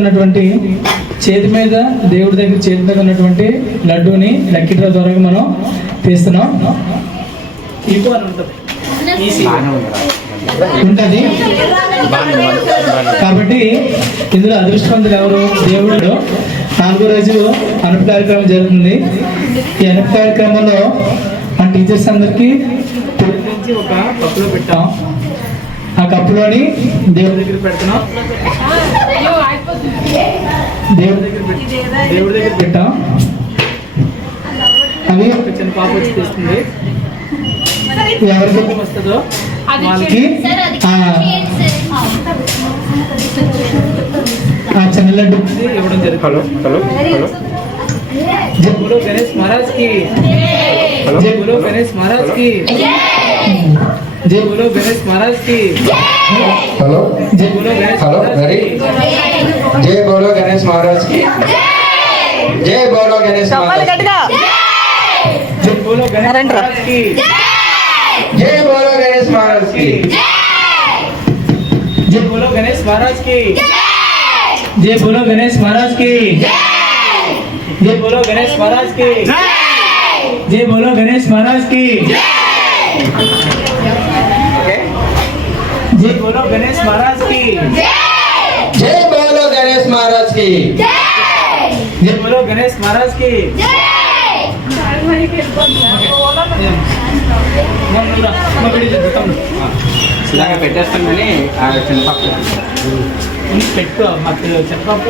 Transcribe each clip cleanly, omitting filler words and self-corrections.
ఉన్నటువంటి చేతి మీద దేవుడి దగ్గర చేతి మీద ఉన్నటువంటి లడ్డూని లక్కీ డ్రా ద్వారా మనం తీస్తున్నాం. ఈకో అని ఉంటుంది, ఈసీ ఉంటుంది. కాబట్టి ఇందులో అదృష్టవంతులు ఎవరు? దేవుడు. 4వ రోజు అనుపు కార్యక్రమం జరుగుతుంది. ఈ అనుపు కార్యక్రమంలో మన టీచర్స్ అందరికీ నుంచి ఒక కప్పులో పెట్టాం. ఆ కప్పులోని దేవుడి దగ్గర పెడుతున్నాం. దేవుడి దగ్గర పెట్టాం. అవి ఒక చిన్న పాప వచ్చి తెస్తుంది. ఎవరికి వస్తుందో వాళ్ళకి ఆ చిన్న లడ్డు ఇవ్వడం జరుగుతుంది. जय बोलो गणेश महाराज की, जय बोलो गणेश महाराज की, जय बोलो गणेश महाराज की, हेलो जय बोलो गणेश वेरी जय बोलो गणेश महाराज की, जय बोलो गणेश महाराज की, जय बोलो गणेश महाराज की, जय बोलो गणेश महाराज की, जय बोलो गणेश महाराज की, जय बोलो गणेश महाराज की, जय बोलो गणेश महाराज की, जय बोलो गणेश महाराज की, जय बोलो गणेश महाराज की, जय बोलो गणेश महाराज की, जय बोलो गणेश महाराज की, ఇలాగ పెట్టేస్తాం కానీ చిన్నపప్పు పెట్టు మాకు చిన్నపప్పు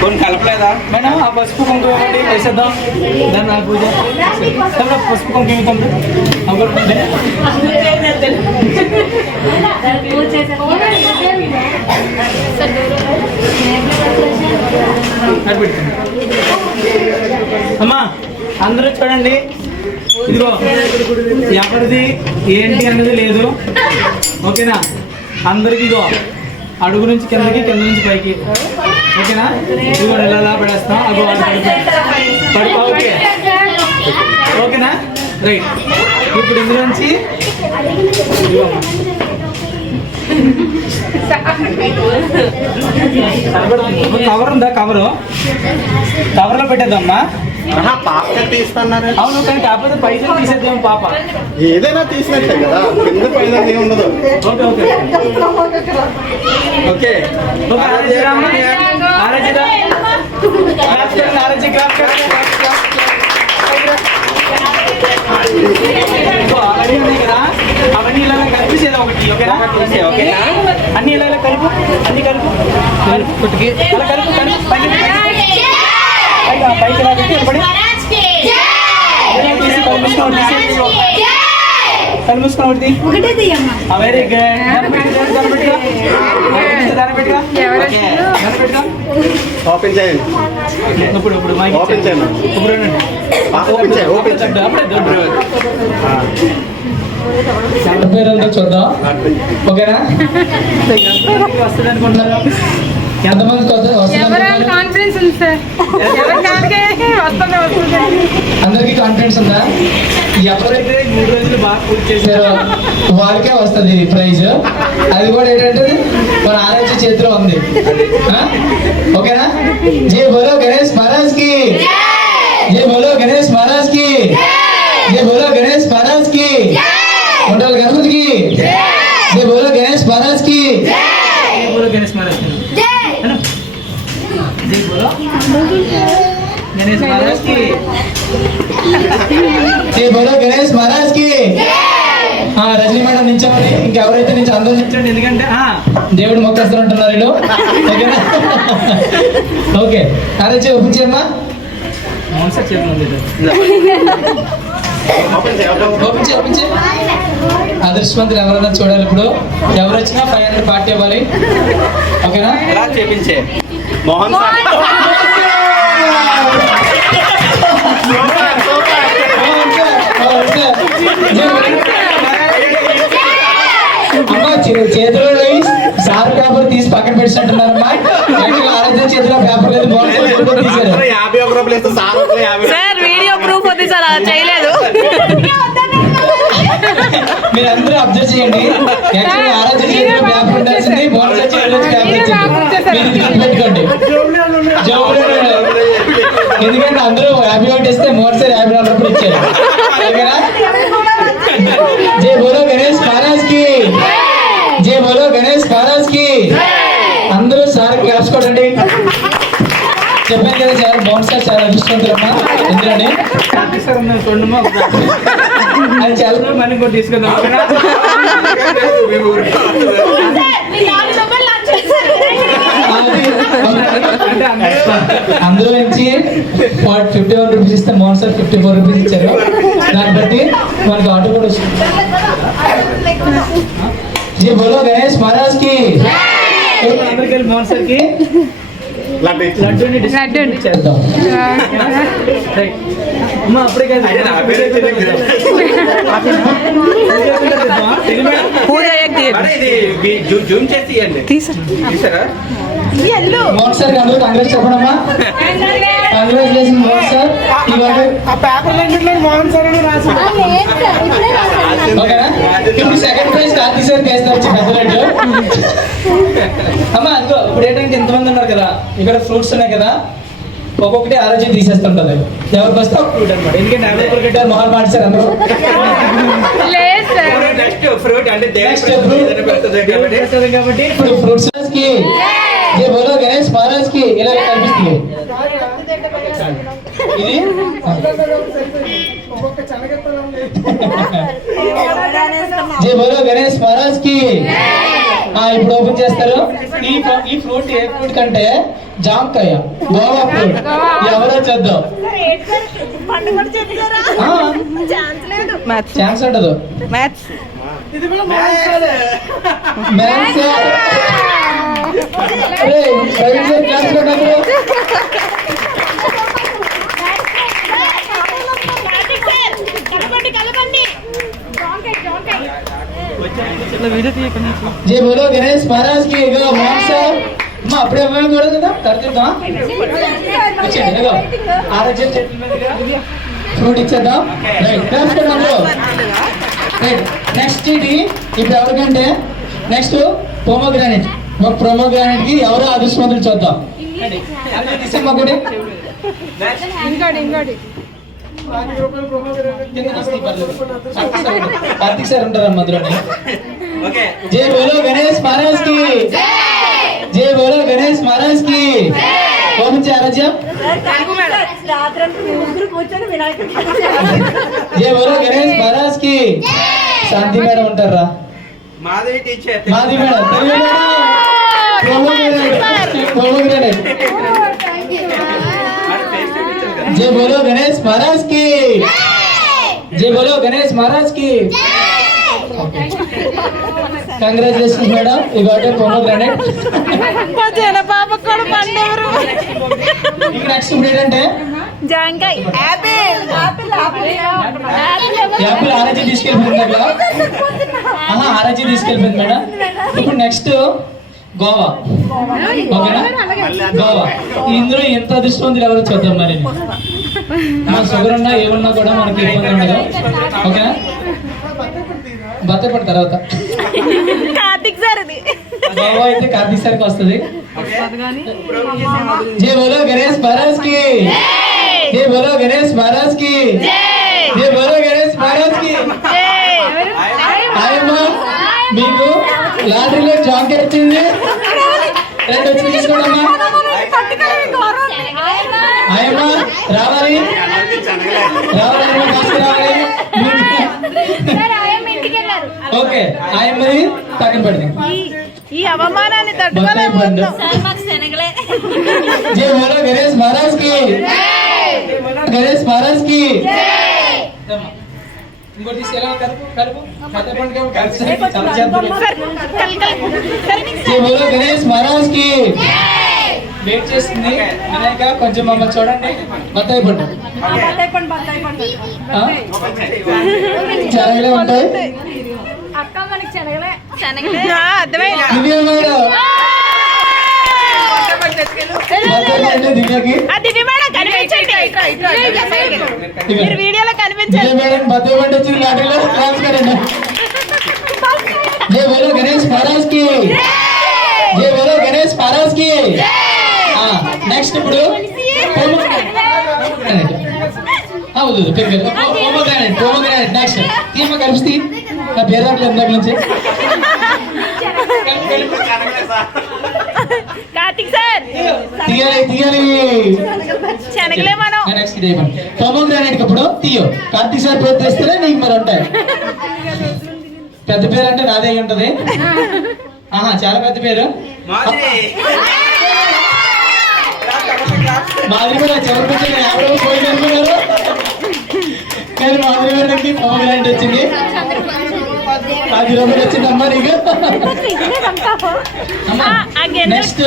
కొన్ని కలపలేదా మేడం? ఆ పసుపు కుంకుమ ఇవ్వండి, వేసేద్దాం. దాన్ని నాకు పూజ పసుపు కుంకుమ ఇవ్వండి. అమ్మా అందరూ చూడండి, ఇదిగో ఎవరిది ఏంటి అన్నది లేదు, ఓకేనా? అందరికి ఇగో అడుగు నుంచి కిందకి, కింద నుంచి పైకి, ఓకేనా? ఇదిగో ఎలా పడేస్తాం, అగో పడిపో, ఓకే ఓకేనా? రైట్. ఇప్పుడు ఇందులోంచి కవర్ ఉందా? కవర్లో పెట్టేద్దామ్మా. పాప తీస్తున్నారు. అవును, కానీ కాకపోతే పైసలు తీసేద్దాం. పాప ఏదైనా తీసినట్టే కదా, కింద పైన ఏమి ఉండదు. ఓకే ఓకే ఓకే ఆల్రెడీ ఉన్నాయి కదా, అవన్నీ ఇలా కలిపేసేదా ఒకటి, ఓకేనా? ఓకేనా? అన్ని ఇలా కలుపు, అన్ని కలుపు కొట్టుకి అలా కలుపు కలుపు పైకి ఇలా పెట్టి కలుముసుకొని వెరీ గుడ్. ఓపెన్ చేయండి. ఇప్పుడు ఓపెన్ చేయండి. ఓపెన్ చేయండి. పేరంతా చూద్దాం, ఓకేనా? వస్తుంది అనుకుంటున్నారు. ఎంతమందికి కాన్ఫిడెన్స్ ఉంది సార్? అందరికి కాన్ఫిడెన్స్ ఉందా? ఎవరైతే 3 రోజులు బాగా పూర్తి చేశారో వాళ్ళకే వస్తుంది ప్రైజ్. అది కూడా ఏంటంటే మన ఆరాధ్య చేతిలో ఉంది, ఓకేనా? జై బోలో గణేష్ మహారాజ్ కి, జై బోలో గణేష్ మహారాజ్ కి, జై బోలో గణేష్ మహారాజ్ కి, మండల గణపతికి, జై బోలో గణేష్ మహారాజ్ కి, జై బోలో గణేష్ మహారాజ్ కి, जय बोलो गणेश महाराज की, जय बोलो गणेश महाराज की. రజనీ మేడం నించోండి, ఇంకెవరైతే నుంచి అందరూ నించండి, ఎందుకంటే దేవుడు మొక్కేస్తూ ఉంటున్నారు వీళ్ళు, ఓకేనా? ఓకే అరే ఓపెన్ చేయమ్మా. ఓపెన్ చేయి. అదృష్టవంతులు ఎవరైనా చూడాలి. ఇప్పుడు ఎవరు వచ్చినా 500 పార్టీ ఇవ్వాలి, ఓకేనా? ఎలా చేపించే మోహన్ చేతిలో సార్ పేపర్ తీసి పక్కన పెట్టినట్టున్నారమ్మా. ఆరాధ్య చేతిలో పేపర్ లేదు, 51 రూపాయలు ఇస్తే సార్ చేయలేదు. మీరు అందరూ అబ్జర్వ్ చేయండి. యాక్చువల్లీ ఆరాధ్య చేతిలో పేపర్ ఉండాల్సింది, మోనికా చేతిలో పేపర్ ఇచ్చింది. మీరు గుర్తుపెట్టుకోండి. జోబులో ఎందుకంటే అందరూ హ్యాపీ అవుట్ ఇస్తే మోనికా హ్యాపీ అవుట్ ఇచ్చారు. ఓకేనా? జై బోలో గణేష్ మహారాజ్ కి, జై బోలో గణేష్ మహారాజ్ కి. అందరూ సార్ క్లాస్ కొట్టండి. చెప్పాను కదా సార్, బాగుంది సార్, చాలా అదృష్టవంతులమ్మా. ఎందుకండి అది చాలా మనీ కూడా తీసుకుందాం. అందులో నుంచి 51 రూపీస్ ఇస్తే మోహన్ సార్ 54 రూపీస్ ఇచ్చారు. దాన్ని బట్టి మనకి ఆటో కూడా వస్తుంది. జీ బోలో గణేష్ మహారాజ్ కి. అందరికీ మోహన్ సార్ కి లడ్డూని డిస్ట్రిబ్యూట్ చేద్దాం. అమ్మా అప్పుడే కాదు, పూజ జూమ్ చేసి తీసారా? మోహన్ సార్ అందరూ కాంగ్రెస్ చెప్పడమ్మా. Congratulation Mohan sir. ఓకేనా? ఇప్పుడు సెకండ్ ప్రైజ్ కార్తీక్ సార్ చేస్తారు పెద్దలడ్డు. అమ్మా అందుకో ఇప్పుడు ఏంటంటే ఇంతమంది ఉన్నారు కదా, ఇక్కడ ఫ్రూట్స్ ఉన్నాయి కదా, ఒక్కొక్కటి ఆరోగ్యం తీసేస్తుంటది. ఎవరికి వస్తే ఒక ఫ్రూట్ అనమాట. ఎందుకంటే అవైలబుల్ గట్టారు మొహన్ మాట్లాడారు అందరూ. కాబట్టి ఇప్పుడు ఫ్రూట్స్ కి జై బోలో గణేష్ మహారాజ్ కి ఇలా కనిపిస్తుంది. ఇది జై బోలో గణేష్ మహారాజ్ కి. ఇప్పుడు ఓపెన్ చేస్తారు. ఈ ఫ్రూట్ ఏ ఫ్రూట్ కంటే జామకాయ, గోవా ఫ్రూట్. ఎవరో చేద్దాం. ఛాన్స్ ఉండదు. మ్యాథ్స్ జై బోలో గణేష్ మహారాజ్ కి. మోహన్ సార్ అమ్మా అప్పుడే అవ్వాలి కూడా కదా, తరచుద్దాం. వచ్చేయండి ఆరోగ్యం ఫ్రూట్ ఇచ్చేద్దాం. నెక్స్ట్ ఇది ఇప్పుడు ఎవరికంటే నెక్స్ట్ పోమోగ్రానైట్. ఒక పోమోగ్రానైట్ కి ఎవరో అదృష్టవంతులు చూద్దాం. ఒకటి కార్తీక్ సార్ ఉంటారు మధురని. జై బోలో గణేష్ మహారాజ్ కి, జై బోలో గణేష్ మహారాజ్ కి. ఓపెన్ ఆరాధ్యం. జై బోలో గణేష్ మహారాజ్ కి. శాంతి మేడం ఉంటారా? మాధవి టీచర్. మాధవి మేడం. जय बोलो गणेश महाराज की, जय बोलो गणेश महाराज की. Congratulations madam, you got a pomegranate. భజన పాప కూడా పండేవరు. నెక్స్ట్ ఇప్పుడు ఏంటంటే జాంకాయ, యాపిల్. యాపిల్ ఆరాజీ తీసుకెళ్ళిపోయింది కదా. ఆరాజీ తీసుకెళ్ళిపోయింది మేడం. ఇప్పుడు నెక్స్ట్ గోవా. ఓకేనా? గోవా. ఇందులో ఎంత అదృష్టవంతులు ఎవరో చూద్దాం. మరి మన షుగర్ ఉన్నా ఏమన్నా కూడా మనకి ఇబ్బంది ఉండదు. ఓకేనా? బతపడి తర్వాత కార్తీక్ సార్ అది గోవా అయితే కార్తీక్ సార్కి వస్తుంది. జై బోలో గణేష్ మహారాజ్ కి, జై బోలో గణేష్ మహారాజ్ కి, జై బోలో గణేష్ మహారాజ్ కి. ఆయమ్మ మీకు లాటరీలో జాంకాయ వచ్చింది. రెండు వచ్చి తీసుకోండమ్మా. ఆయమ్మ రావాలి, రావాలమ్మా, తీసుకురావాలి. ఓకే ఆయమ్మని పక్కన పెడతాం. ఈ అవమానాన్ని తట్టుకోలేకపోతున్నాం. జై బోలో గణేష్ మహారాజ్ కి, గణేష్ మహారాజ్ కి. ఇంకోటి తీసుకెళ్ళా. జై బోలో గణేష్ మహారాజ్ కి. వెయిట్ చేస్తుంది వినాయక, కొంచెం మమ్మల్ని చూడండి. బత్తాయి పండు శనగలే ఉంటాయి. అర్థమైంది. అంటే దివ్యకి ఆ దివ్య మేడం కనిపించండి మీరు వీడియోలో కనిపించండి దివ్య మేడం బర్త్డే పండి వచ్చింది లాటరీలో క్లాస్ కదండి జై బోలో గణేష్ మహారాజ్ కి జై బోలో గణేష్ మహారాజ్ కి నెక్స్ట్ ఇప్పుడు హౌదు పోమోగ్రానైట్ నెక్స్ట్ తీమ కలిసి నా పేరు రావట్లేదు ఇందాక నుంచి కార్తిక్ సార్ తీయాలి శనగలే మనం నెక్స్ట్ ఇదే పోమోగ్రానైట్ ఇప్పుడు తీయో కార్తీక్ సార్ పేరు తెస్తేనే నీకు మరి ఉంటాయి పెద్ద పేరు అంటే నాదే అయి ఉంటది చాలా పెద్ద పేరు మాదిరి కూడా చివరికి వచ్చి ఎవరో పోయి అనుకున్నారు కానీ మాదిరి గారికి పోమోగ్రానైట్ వచ్చింది 10 రూపాయలు వచ్చింది అమ్మా నీకు నెక్స్ట్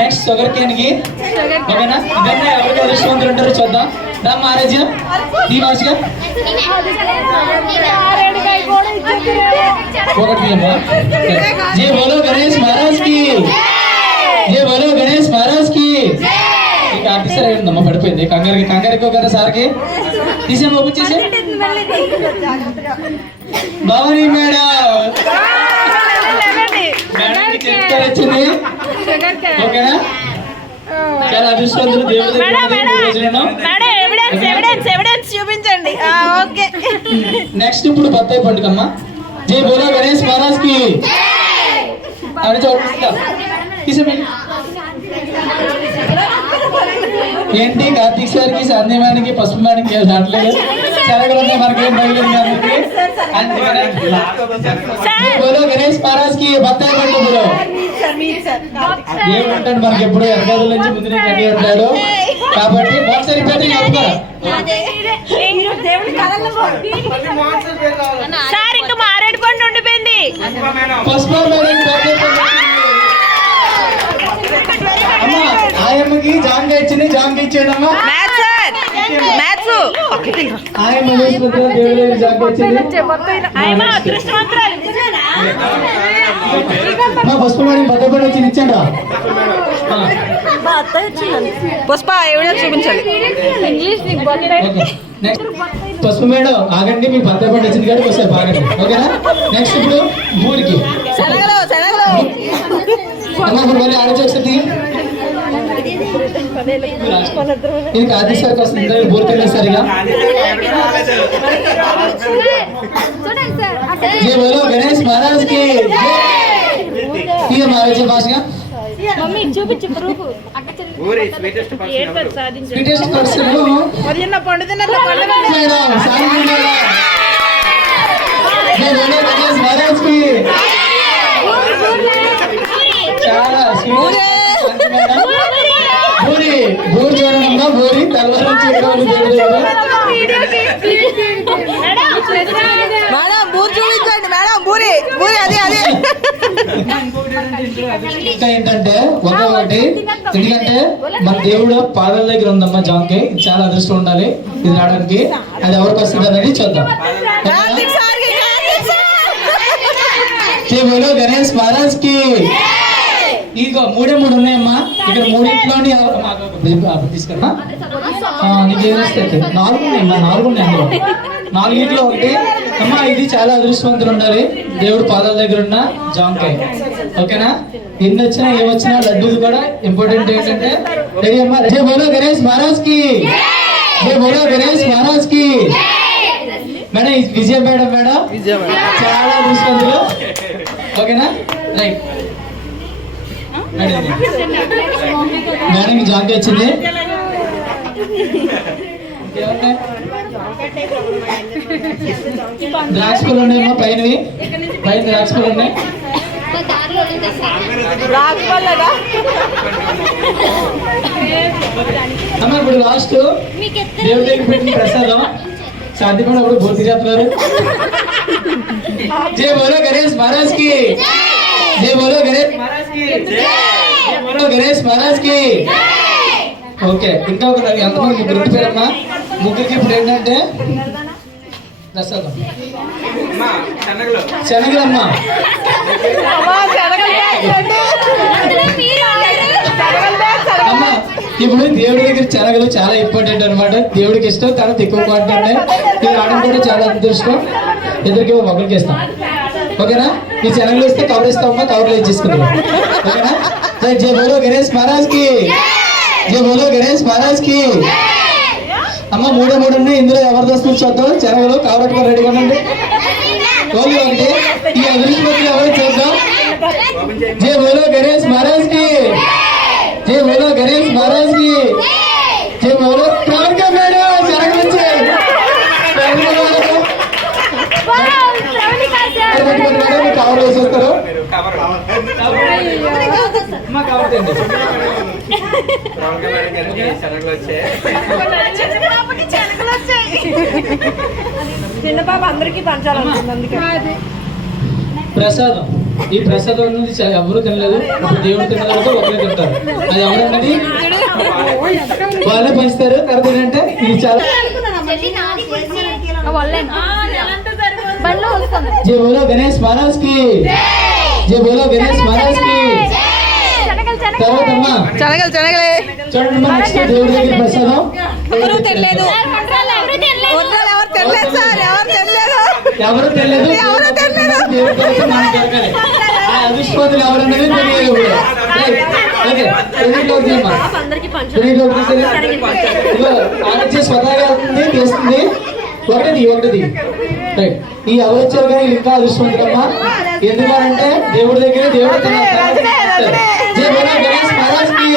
నెక్స్ట్ షుగర్ కేన్ కి ఓకేనా ఇదన్నా ఎవరికి అదృష్టవంతులు ఉంటారో చూద్దాం రా మహారాజ్ ఈ భాషగా ఒకటి తీయమ్మా జై బోలో గణేష్ మహారాజ్ కి జై బోలో గణేష్ మహారాజ్ కి ఈ కార్తీక్ సార్ అయిందమ్మా పడిపోయింది కంగారికి ఒక సార్కి తీసేమో ఒప్పించేసి భవానీ మేడం చెప్తారు వచ్చింది ఓకేనా చాలా అదృష్టవంతులు ఎవిడెన్స్ చూపించండి ఓకే నెక్స్ట్ ఇప్పుడు బత్తాయి పండుగమ్మ జై బోలో గణేష్ మహారాజ్ కి తీసేమండి ఏంటి కార్తీక్ సార్ కి సందేహానికి పసుపు మేడానికి రావట్లేదు శనగలు ఉన్నాయి మనకేం తగిలేదు బోలో గణేష్ మహారాజ్ కి బత్తాయి పండు బ్రో ఏమంటాడు మనకి ఎప్పుడు ఎరకాల నుంచి ముందు నుంచి రెడీ ఉంటాడు కాబట్టి ఒకసారి పెట్టి చెప్తారా సార్ ఇంకా మారేడు పండు ఉండిపోయింది పసుపు అమ్మా ఆయమ్మకి జాంగా ఇచ్చింది జాంగా ఇచ్చేయడమ్మా ఆయమ్మ దేవుడు జాంగా ఇచ్చింది పసుపు మేడం బద్దపడి వచ్చింది ఇచ్చాడా పుష్ప ఎవిడెన్స్ చూపించాలి నెక్స్ట్ పసుపు మేడం ఆగండి మీ బద్దపడి వచ్చింది కాబట్టి ఒకసారి బాగండి ఓకేనా నెక్స్ట్ ఇప్పుడు బూరికి మళ్ళీ ఆలోచన వస్తుంది ఇది కార్తీక్ సార్కి వస్తుంది బూరికి సరిగా జై బోలో గణేష్ మహారాజ్ కి మహారాజ్ భాషగా స్వీటెస్ట్ పర్సన్ మహారాజ్ కి చాలా బూరి చూడమ్మా బూరి తలవారు మేడం బూరి చూపించండి మేడం బూరి బూరి అదే అదే ఇంకా ఏంటంటే ఒకటి ఎందుకంటే మన దేవుడు పాదాల దగ్గర ఉందమ్మా జాంకి చాలా అదృష్టం ఉండాలి ఇది రావడానికి అది ఎవరికి వస్తుంది అనేది చూద్దాం గణేష్ మహారాజ్ కి ఇదిగో 3 ఉన్నాయమ్మా ఇక్కడ 3 తీసుకున్నా నీకు ఏం వస్తుంది 4 ఉన్నాయమ్మా 4 ఉన్నాయి అందులో 4 ఒకటి అమ్మా ఇది చాలా అదృష్టవంతులు ఉండాలి దేవుడు పాదాల దగ్గర ఉన్న జాంకాయ ఓకేనా ఎన్ని వచ్చినా ఏమొచ్చినా లడ్డూలు కూడా ఇంపార్టెంట్ ఏంటంటే రెడీ అమ్మా జై బోలో గణేష్ మహారాజ్ కి జై బోలో గణేష్ మహారాజ్ కి మేడం విజయ మేడం చాలా అదృష్టవంతులు ఓకేనా రైట్ మేడం జాంకాయ వచ్చింది ద్రాక్ష పళ్ళు ఉన్నాయమ్మా పైన ద్రాక్ష పళ్ళు ఉన్నాయి అమ్మ ఇప్పుడు లాస్ట్ దేవుడి దగ్గర పెట్టిన ప్రసాదం సాధ్యం కూడా అప్పుడు భర్తీ చేస్తున్నారు జై బోలో గణేష్ మహారాజ్ కి జై బోలో గణేష్ మహారాజ్ కి జై బోలో గణేష్ మహారాజ్ కి ఓకే ఇంకా ఒక ఎంతమందికి గుర్తు పేరమ్మా ముగ్గురికి ఇప్పుడు ఏంటంటే ప్రసాదం శనగలమ్మ అమ్మ ఇప్పుడు దేవుడి దగ్గర శనగలు చాలా ఇంపార్టెంట్ అన్నమాట. దేవుడికి ఇష్టం, తర్వాత ఎక్కువ క్వాంటిటీ ఉన్నాయి. ఇది ఆడడం కూడా చాలా అదృష్టం. ఇద్దరికి ఒకరికి ఇస్తాం, ఓకేనా? ఈ శనగలు ఇస్తే కవర్ ఇస్తామమ్మా, కవర్లో ఇచ్చేసుకుంటాం, ఓకేనా? జై బోలో గణేష్ మహారాజ్ కి, జై బోలో గణేష్ మహారాజ్ కి. అమ్మ మూడే ఉన్నాయి, ఇందులో ఎవరు దోస్తులు చూద్దాం. శనగలు కవర్ రెడీగా ఉండండి. ఓన్లీ ఒకటి. ఈ అదృష్టం ఎవరు చూద్దాం. జై బోలో గణేష్ మహారాజ్ కి, జై బోలో గణేష్ మహారాజ్ కి, జై బోలో కారుగా మేడం శనగలు వచ్చాయి. కవర్ వేసేస్తారు. చిన్న పాప అందరికి పంచాలనుకుంది అందుకే. ప్రసాదం, ఈ ప్రసాదం నుంచి ఎవరు తినలేదు. ఇప్పుడు దేవుడు తినలేదు, ఒకరే తింటారు. అది ఎవరన్నది వాళ్ళే పంచుతారు. తర్వాత ఏంటంటే ఇది చాలా. జై బోలో గణేష్ మహారాజ్ కి, జై బోలో గణేష్ మహారాజ్ కి. తర్వాత అమ్మా శనగలే చూడండి అమ్మా, నెక్స్ట్ దేవుడి దగ్గర ప్రసాదం. ఎవరు తెలియదు సార్, ఎవరు తెలియదు. ఎవరు తెలియదు. దేవుడి దగ్గర మనకు దొరకాలి. ఆ అవిశ్వాసులు ఎవరన్నది తెలియదు ఇప్పుడు. ఓకే, రెండింటిలోకి అమ్మా, రెండింటిలోకి తీసేది. ఇదిగో ఆలోచన స్వతహాగా ఉంది, చేస్తుంది. ఒకటిది రైట్. ఈ అవచ్చారు కానీ ఇంకా అదృష్టవంతులమ్మా. ఎందుకంటే దేవుడి దగ్గర దేవుడు తిన్నారు. జై బోలో గణేష్ మహారాజ్ కి,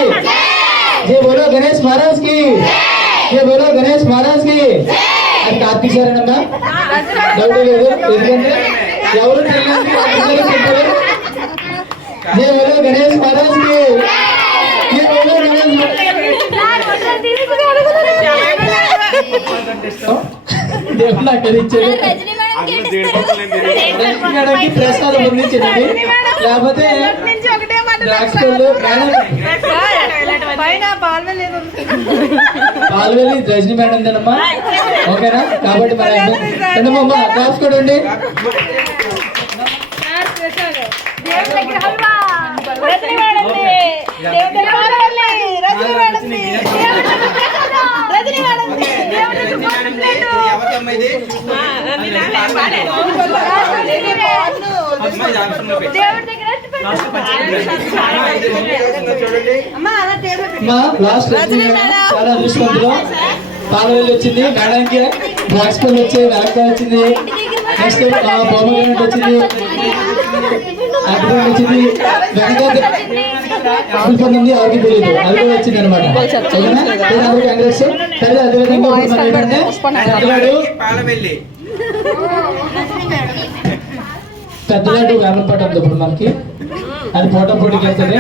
జై బోలో గణేష్ మహారాజ్ కి, జై బోలో గణేష్ మహారాజ్ కి. అది కార్తీక్ సారేనమ్మా, డౌట్ లేదు. ఎందుకంటే ఎవరు తెలియదు. జై బోలో గణేష్ మహారాజ్ కి, జై బోలో గణేష్ దేవుడు నాకు అది ఇచ్చాడు. మేడంకి ప్రసాదం అందించండి. లేకపోతే ద్రాక్షలు పాల్వెల్లి రజనీ మేడం తినమ్మా, ఓకేనా? కాబట్టి మరి రెండమ్మా కాఫ్ కూడా ఉండి. లాస్ట్ చాలా అదృష్టవంతులు. పాలవెల్లి వచ్చింది మేడానికి, బ్లాక్స్ పళ్ళు వచ్చాయి, వెనకాయ వచ్చింది, నెక్స్ట్ బొమ్మగంట వచ్చింది, అడ్డు వచ్చింది, వెనకాయ ఉంది, ఎవరికి తెలియదు, అది కూడా వచ్చింది అనమాట. కాంగ్రెస్ అదేవిధంగా ఏంటంటే పెద్దలాంటి వేలంపాట ఉంది ఇప్పుడు మనకి. అది పోటా పోటీకి వెళ్తుంది.